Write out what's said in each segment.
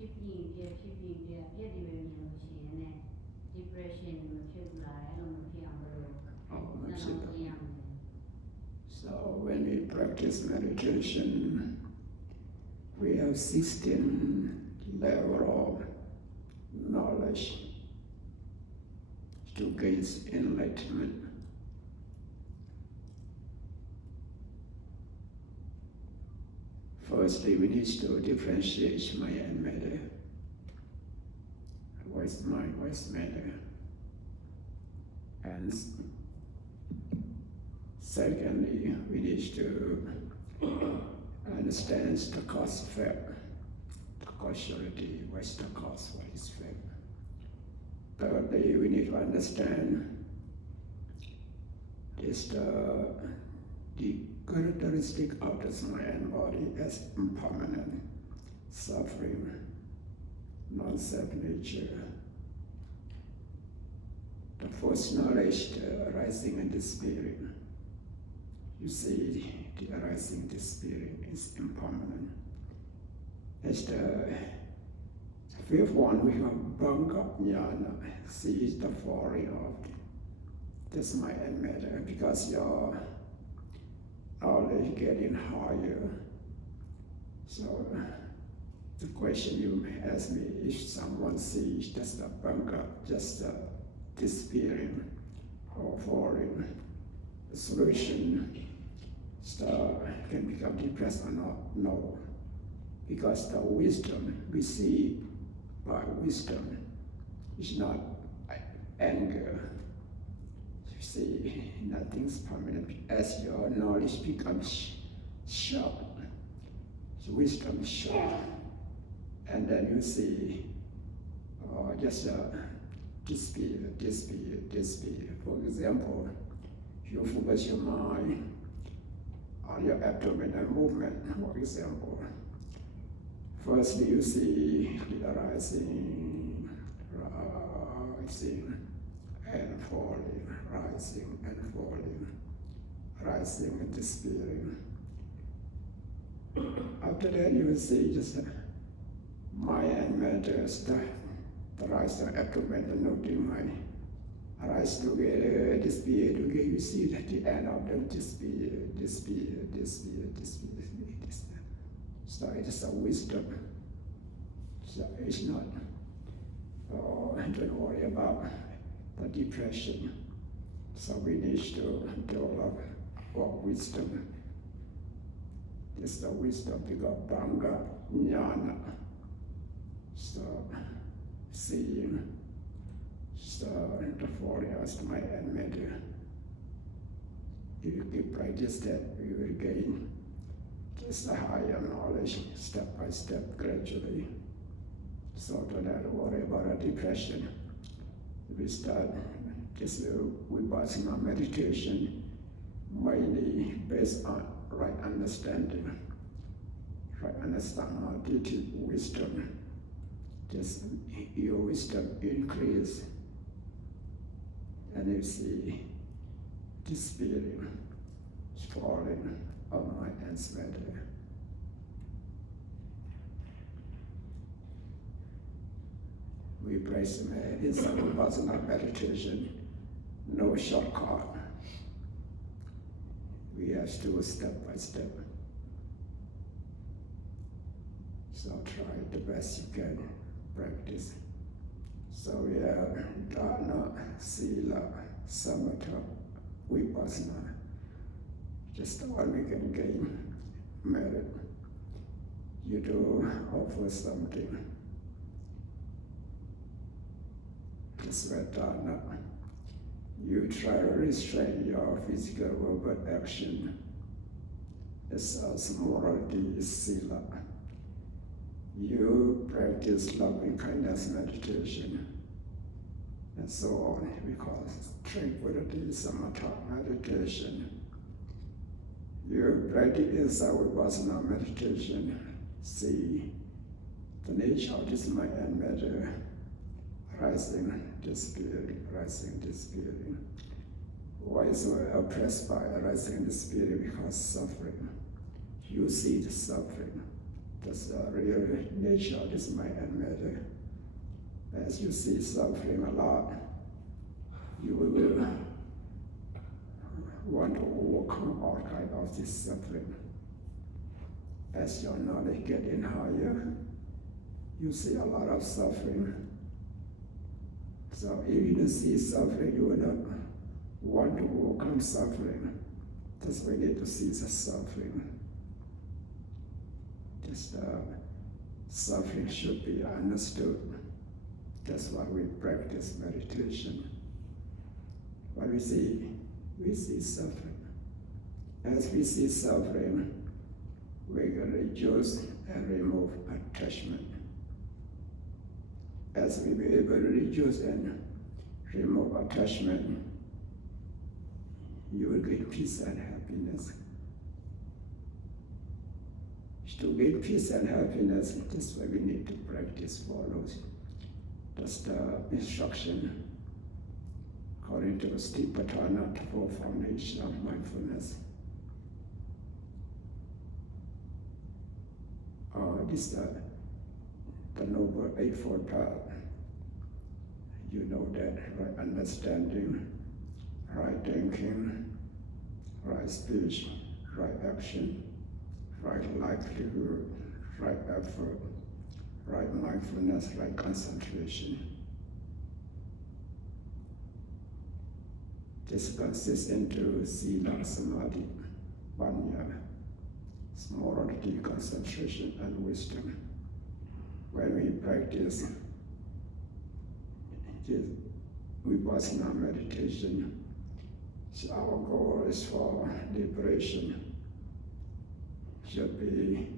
ဖြစ်ပြီးဖြစ်ဖြစ်ပြီးပြည့်ပြည့်ဒီပဲမြင်လို့ရှိရင်ね depression မဖြစ်ဘူးလားအဲ့လိုမဖြစ်အောင်လို့ So when we practice meditation, we have 16 level of knowledge to gain enlightenment. Firstly, we need to differentiate Maya and matter. What is mind, what is matter? And secondly, we need to understand the cause effect, the causality, what is the cause, what is effect. Thirdly, we need to understand is the characteristic of the mind and body as impermanent, suffering, non-self nature. The first knowledge, the arising and disappearing. You see, the arising, disappearing is impermanent. As the fifth one, we have Bhanga Jnana, sees the falling of this mind and matter, because your knowledge getting higher. So the question you ask me, if someone sees just a Bhanga, just disappearing or falling, the solution can become depressed or not? No. Because the wisdom we see by wisdom is not anger. You see, nothing's permanent. As your knowledge becomes sharp, wisdom is sharp, and then you see just disappear. For example, you focus your mind on your abdominal movement, for example. Firstly, you see the rising and falling, rising and falling, rising and disappearing. After that, you will see just mind and matter, the rising abdominal noting mind. Rise together, disappear together. You see that the end of them disappear. So it is a wisdom. So it's not, don't worry about the depression. So we need to develop what wisdom. This is the wisdom because Bhanga Jnana. So seeing. So the falling of mind and matter. If you keep practice that, you will gain just a higher knowledge, step by step, gradually. So do not worry about a depression. We start this Vipassana meditation mainly based on right understanding, deep wisdom. Just your wisdom increase. And you see disappearing, falling of mind and matter. We place in some Vipassana meditation, no shortcut. We have to do step by step. So try the best you can practice. So we have Dana, Sila, Samatha, Vipassana. Just the one we can gain merit. You do offer something. Just like Dana. You try to restrain your physical verbal action. It's also morality is Sila. You practice loving kindness meditation and so on, because tranquility is samatha meditation. You practice Vipassana meditation, see the nature of this mind and matter, rising, disappearing. Why is so oppressed by rising and disappearing? Because suffering. You see the suffering. That's the real nature of this mind and matter. As you see suffering a lot, you will want to overcome all kinds of this suffering. As your knowledge getting higher, you see a lot of suffering. So if you don't see suffering, you will not want to overcome suffering. That's why we need to see the suffering. Just suffering should be understood. That's why we practice meditation. What we see suffering. As we see suffering, we can reduce and remove attachment. As we be able to reduce and remove attachment, you will get peace and happiness. To get peace and happiness, that's why we need to practice follows. That's the instruction according to Satipatthana, the four foundation of mindfulness. This is the Noble Eightfold Path. You know that right understanding, right thinking, right speech, right action, right livelihood, right effort, right mindfulness, right concentration. This consists into Sila, Samadhi, Panya, morality, concentration, and wisdom. When we practice this Vipassana meditation, so our goal is for liberation. Should be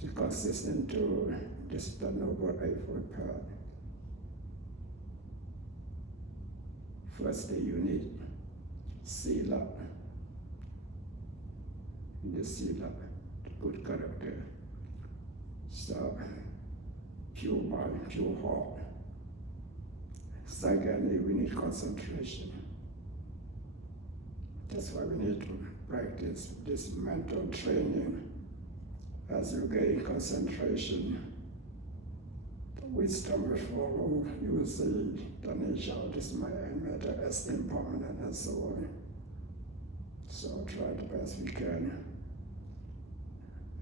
to consist into this the Noble Eightfold Path. Firstly, you need Sila. The Sila, good character. So, pure mind, pure heart. Secondly, we need concentration. That's why we need to practice this mental training. As you gain concentration, the wisdom will follow. You will see the nature of this mind and matter as impermanent and so on. So try the best we can,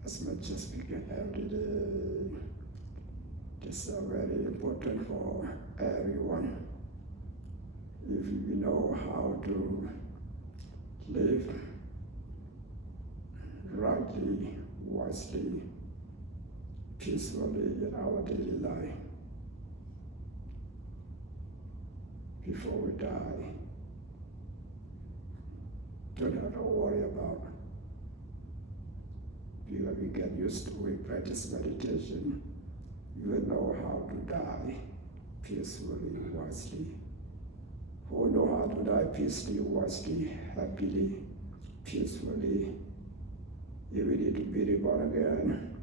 as much as we can every day. This is very important for everyone. If you know how to live rightly, wisely, peacefully in our daily life, before we die, don't have to worry about. Because we get used to, we practice meditation, you will know how to die peacefully, wisely. Who know how to die peacefully, wisely, happily, peacefully. If we need to be reborn again,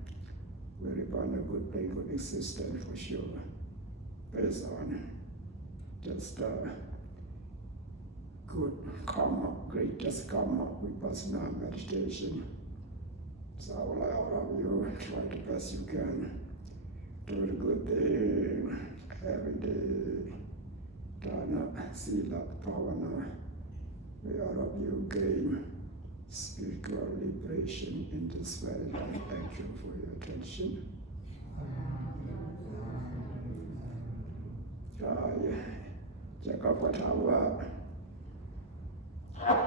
we're reborn a good thing, good existence for sure, based on just good karma, greatest karma, Vipassana meditation. So all of you try the best you can. Do the good thing every day. Dana, Sila, Bhavana. May all of you gain spiritual liberation in this very life. Thank you for your attention.จะก็ขอถามว่า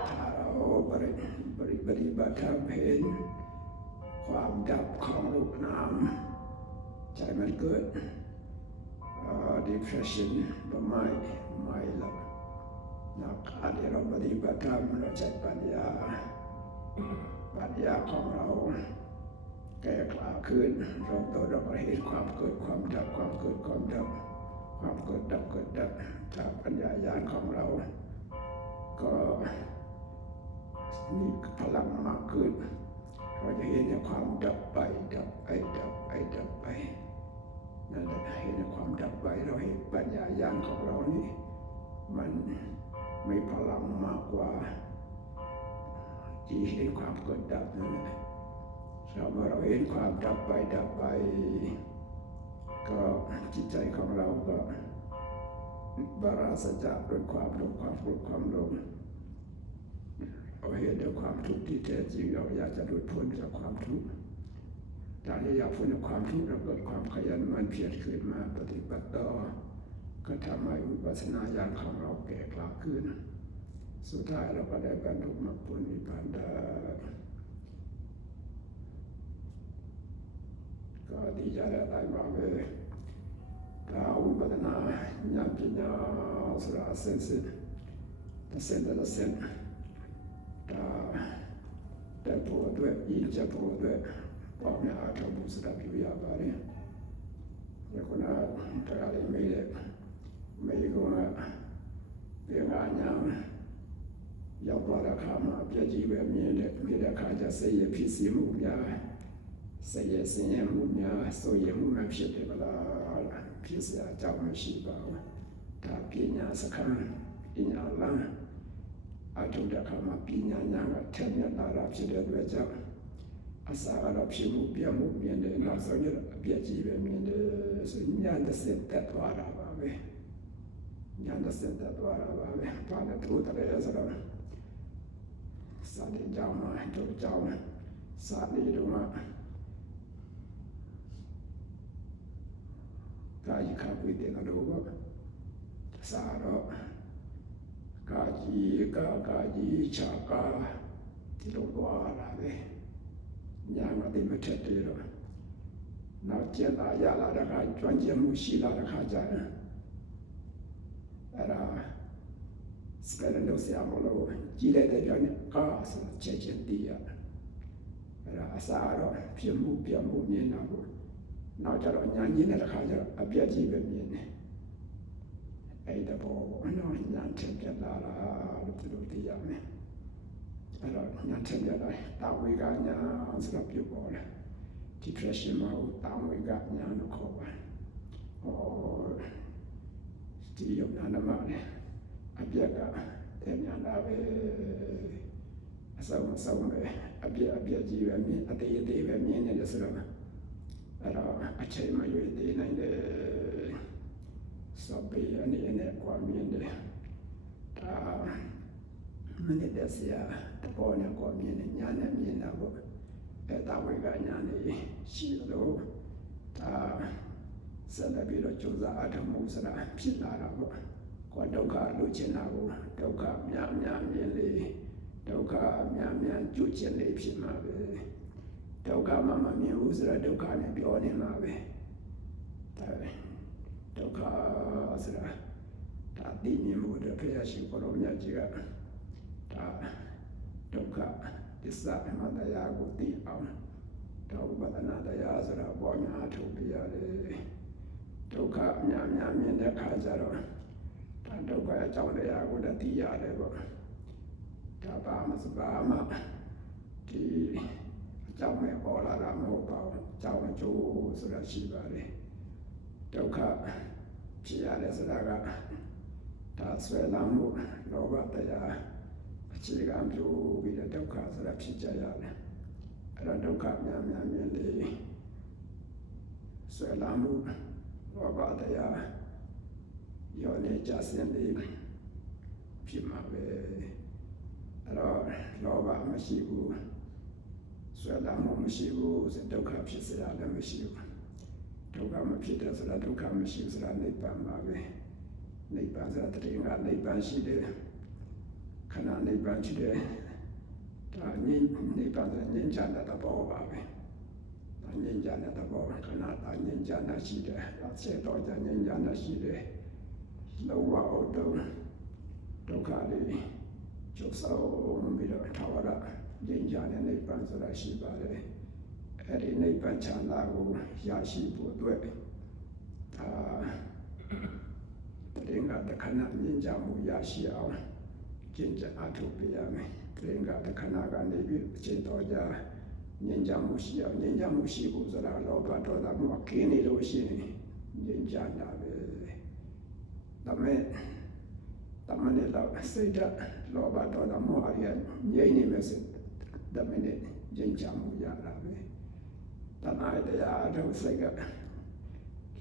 ถ้าเราปฏิบัติธรรมเห็นความดับของรูปนามใจมันเกิดdepression ไม่หรอกนักอาเดี๋ยวเราปฏิบัติธรรมเราใช้ปัญญาของเราแก่กล้าขึ้นเราก็เห็นความเกิดความดับความเกิดความดับความเกิดดับถ้าปัญญาญาณของเราก็มีพลังมากขึ้นเราจะเห็นความดับไปนั่นแหละเห็นความดับไปเราเห็นปัญญาญาณของเรานี่มันมีพลังมากกว่าที่เห็นความเกิดดับนั่นแหละ เราเมื่อเราเห็นความดับไปก็จิตใจของเราก็ปราศจากด้วยความโลภความโกรธความหลงเราเห็นด้วยความทุกข์ที่แท้จริงเราอยากจะหลุดพ้นจากความทุกข์ถ้าอยากพ้นจากความทุกข์เราเกิดความขยันหมั่นเพียรขึ้นมาปฏิบัติต่อก็ทำให้วิปัสสนาญาณของเราแก่กล้าขึ้นสุดท้ายเราก็ได้บรรลุมรรคผลนิพพานได้ก็ดีใจได้มากเลยถ้าวิปัสสนาญาณปัญญาสุราเส้นแต่เส้นถ้าได้โปรดด้วยยินจะโปรดด้วยพ่อแม่อาจจะบุษดับอยู่ยาบารีแล้วก็น่าแต่อะไรไม่ก็เรื่องงานยัง要把它看嘛，别几个别的看着谁也皮死木呀，谁也木呀，所以木嘛皮的个啦，皮死呀，叫我们细胞，他皮呀是看，皮呀烂，啊，就得看嘛，皮呀个天天打了皮的多叫，啊，啥个皮木别木面的，那时候就别几个面的，是年的是得多了吧呗。ญาณเสด็จว่าพระนัทุตระสระสาธิเจ้ามาทุกเจ้าสาธิดูมากายข้าพิเตนะดูว่าสาระกาจีชากาที่รู้ว่าอะไรญาณมาติมาเทติระนาเจตายาลาดกาจวนเจมุชีลาดกาจาအဲ့ဒါစပယ်လို့ဆရာမလို့ကြီးတဲ့တဲ့ပြောနေကားဆိုချက်ချင်းတည်ရအဲ့ဒါအစားတော့ဖြစ်မှုပြမှုမြင်တာကိုနောက်ကြတော့ညာကြီးတဲ့ခါကျတော့အပြက်ကြီးပဲမြင်တယ်အဲ့ဒါပေါ်တော့ညာချက်ပြလာတာလို့သူတို့သိရမယ်အဲ့တော့ညာချက်ပြလာတာဝေကညာဆိုတော့ပြုပေါ်တယ် depression မှာတာဝေကညာလို့ခေါ်ပါတယ်ဟောဒီယုံနာနမနဲ့အပြက်ကတဲ့ညာလာပဲအဆောင်ပဲအပြက်ကြီးပဲမြင်အသေးပဲမြင်နေတယ်ဆိုတော့အဲ့တော့အချိန်မရွေးသေးနိုင်တယ်စောပေအနေနဲ့ကွာမြင်တယ်ဒါမနေ့တည်းဆရာတပေါ်နဲ့ကွာမြင်တယ်ညာနဲ့မြင်တာပေါ့အဲ့ဒါဝိကညာနဲ့ရှိလို့ဒါဆက်လက်ပြီးတော့ကြိုးစားအထောက်မှုစရာဖြစ်လာတာပေါ့ကိုဒုက္ခလိုချင်တာကိုဒုက္ခများမြင်လေဒုက္ခများကြွချင်လေဖြစ်မှာပဲဒုက္ခမှမမြင်ဘူးဆိုတော့ဒုက္ခနဲ့ပြောနေမှာပဲဒါဒုက္ခဆိုတာဒါသိမြင်မှုတဲ့ဖယားရှင်ကိုရောမြတ်ကြီးကဒါဒုက္ခသစ္စာမှန်တရားကိုသိအောင်ဒါဥပဒနာတရားဆိုတာပေါ်များထုတ်ပြရတယ်ဒုက္ခများမြင်တဲ့ခါကျတော့ဒါဒုက္ခအကြောင်းတရားကိုသိရတယ်ပေါ့ဒါပါမစပါမဒီအကြောင်းမဲ့ပေါ်လာတာမဟုတ်ပါဘူးအကြောင်းအကျိုးဆိုတာရှိပါတယ်ဒုက္ခဖြစ်ရတယ်ဆိုတာကဒါဆွဲလမ်းမှုလောဘတရားအခြေခံပြုပြီးတဲ့ဒုက္ခဆိုတာဖြစ်ကြရတယ်အဲ့ဒါဒုက္ခများမြင်လေဆွဲလမ်းမှုလောဘတရားရောနေကြစင်လေးဖြစ်မှာပဲအဲ့တော့လောဘမရှိဘူးဆွဲလမ်းမှုမရှိဘူးဆိုဒုက္ခဖြစ်စရာလည်းမရှိဘူးဒုက္ခမဖြစ်တဲ့ဆိုတာဒုက္ခမရှိဘူးဆိုတာနိဗ္ဗာန်ပါပဲနိဗ္ဗာန်ဆိုတာတည်းကနိဗ္ဗာန်ရှိတယ်ခဏနိဗ္ဗာန်ရှိတယ်ဒါနိဗ္ဗာန်ဆိုတာဉာဏ်ချတဲ့သဘောပါပဲဉာဏ်ချတဲ့သဘောခဏဉာဏ်ချတာရှိတယ်ဆက်တော့ဉာဏ်ချတာရှိတယ်လောဘအောတုဒုက္ခတွေကျုပ်ဆောင်ပြီးတော့ထာဝရဉာဏ်ချတဲ့နိဗ္ဗာန်ဆိုတာရှိပါတယ်အဲ့ဒီနိဗ္ဗာန်ချမ်းသာကိုရရှိဖို့အတွက်ဒါတရင်ကတခဏဉာဏ်ချမှုရရှိအောင်ကျင့်ကြံအားထုတ်ပြရမယ်တရင်ကတခဏကနေပြီးအချိန်တော်ကြာဉာဏ်ချမှုရှိအောင်ဉာဏ်ချမှုရှိဖို့ဆိုတာလောဘဒေါသမောဟကင်းနေလို့ရှိရင်ဉာဏ်ချတာပဲဒါမဲ့တမန်နဲ့တော့စိတ်ဓာတ်လောဘဒေါသမောဟရငြိမ့်နေမယ်ဆိုဒါမဲ့ဉာဏ်ချမှုရတာပဲ တဏှာတရားအထုတ်စိတ်က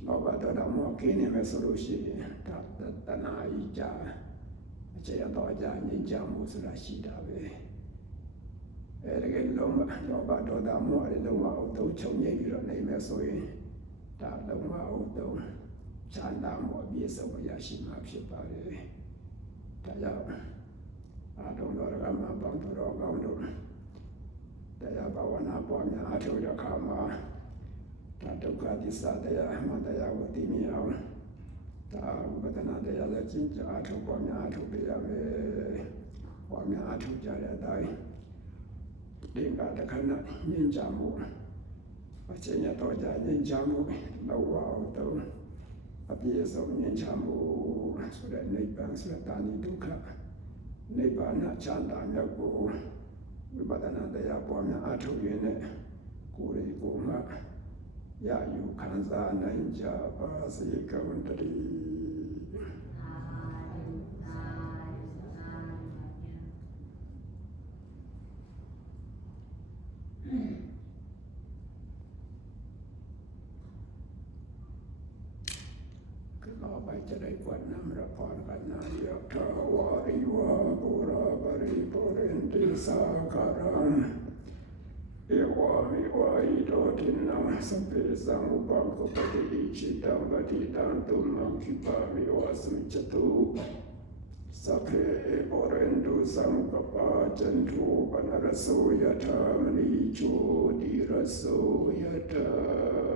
လောဘဒေါသမောဟကင်းနေမယ်ဆိုလို့ရှိရင်ဒါတဏှာကြီးကြာအခြေရတော့ကြာငြိမ်းချမ်းမှုဆိုတာရှိတာပဲတကယ်လုံးဝလောဘဒေါသမောဟတွေလုံးဝအုပ်ချုပ်ချုပ်ငြိမ်းပြီးတော့နေမယ်ဆိုရင်ဒါလုံးဝအုပ်ချုပ်ချမ်းသာမှုအပြည့်စုံရရှိမှာဖြစ်ပါတယ်ဒါကြောင့်အာထုံတော်ကမှပေါင်းတော်ကောင်းတို့တရားဘာဝနာပေါ်များအထုတဲ့အခါမှာဒါဒုက္ခသစ္စာတရားမှတရားကိုသိမြင်အောင်ဒါဝဒနာတရားလည်းကျင့်ကြအထုပေါ်များအထုပြရမယ်ပေါ်များအထုကြတဲ့အတိုင်းဒီကတခဏငြိမ်းချမ်းမှုအချိန်ရတော့ကြငြိမ်းချမ်းမှုလောဘတော့အပြည့်စုံငြိမ်းချမ်းမှုဆိုတဲ့နိဗ္ဗာန်ဆိုတာတာဏိဒုက္ခနိဗ္ဗာန်ချမ်းသာမြတ်ကိုဝိပဿနာတရားပေါ်များအထုရင်းနဲ့ကိုယ်ရေကိုယ်မှရယူခံစားနိုင်ကြပါစေကုန်တည်းเราไปจะได้กวนน้ำระพรกันนายกทวาริวาปุราบริปุเรนติสาคารังเอวามิวาอิโตทินังสัพเพสังอุปังคุปติอิชิตังปฏิตังตุมังคิปามิวาสุจตุสัพเพปุเรนตุสังกปาจันทุปนรสโสยถามณีโชติรสโสยถา